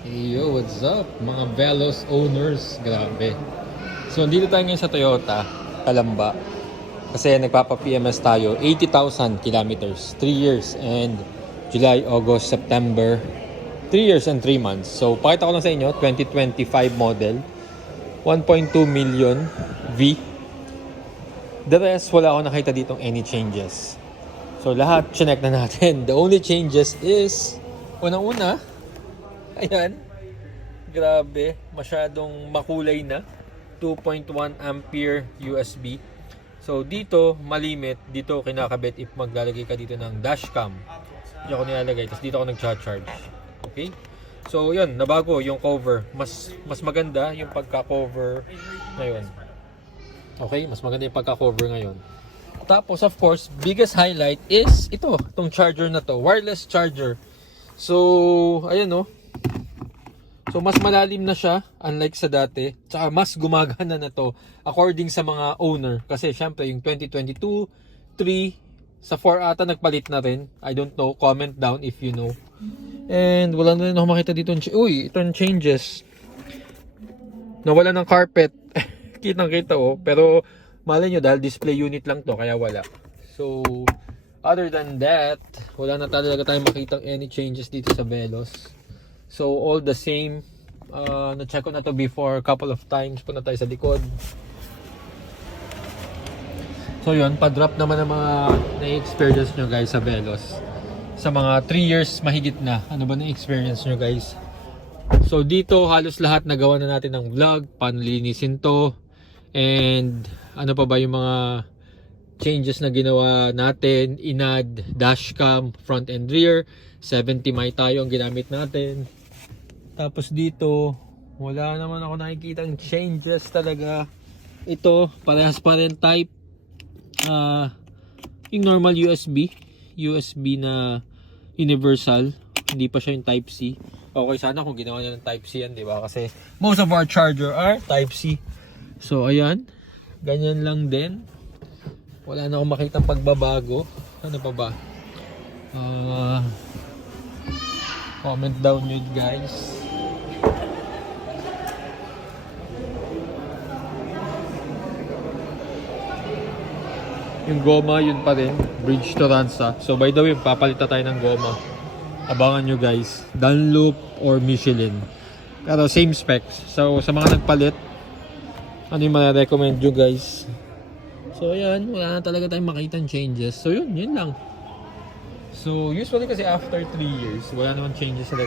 Yo, what's up mga Velos owners? Grabe. So, dito tayo ngayon sa Toyota, Calamba. Kasi nagpapa-PMS tayo, 80,000 kilometers, 3 years and July, August, September, 3 years and 3 months. So, pakita ko lang sa inyo, 2025 model, 1.2 million V. The rest, wala ako nakita ditong any changes. So, lahat chinek na natin. The only changes is, unang-una, ayan, grabe, masyadong makulay na. 2.1 ampere USB. So dito, malimit, dito kinakabit if maglalagay ka dito ng dashcam. Dito ako nilalagay, tapos dito ako nag-charge. Okay? So yun, nabago yung cover. Mas maganda yung pagka-cover ngayon. Okay? Mas maganda yung pagka-cover ngayon. Tapos of course, biggest highlight is ito, itong charger na to, wireless charger. So, ayan oh. So, mas malalim na siya, unlike sa dati. Tsaka, mas gumagana na to, according sa mga owner. Kasi, syempre, yung 2022, 3, sa 4 ata nagpalit na rin. I don't know, comment down if you know. And, wala na rin ako makita dito. Uy, itong changes. Nawala ng carpet. Kitang-kita oh. Pero, malay nyo, dahil display unit lang to, kaya wala. So, other than that, wala na talaga tayong makitang any changes dito sa Velos. So, all the same. Na-check ko na to before couple of times. Punta tayo sa likod. So, yun. Pa-drop naman ng mga na-experience nyo guys sa Velos. Sa mga 3 years mahigit na. Ano ba na-experience nyo guys? So, dito halos lahat nagawa na natin ng vlog. Panlinisin to. And, ano pa ba yung mga changes na ginawa natin? Inad, dashcam, front and rear. 70 may tayo ang ginamit natin. Tapos dito, wala naman ako nakikitang changes talaga. Ito, parehas pa rin type. Yung normal USB na universal. Hindi pa siya yung type C. Okay sana kung ginawa niya ng type C yan, di ba? Kasi most of our charger are type C. So, ayan. Ganyan lang din. Wala na akong makitang pagbabago. Ano pa ba? Comment down nyo guys. Yung goma, yun pa rin. Bridge to Ransa. So by the way, papalitan tayo ng goma. Abangan nyo guys. Dunlop or Michelin. Pero same specs. So sa mga nagpalit, ano yung ma-recommend nyo guys? So ayan, wala na talaga tayong makitang changes. So yun lang. So usually kasi after 3 years, wala naman changes talaga.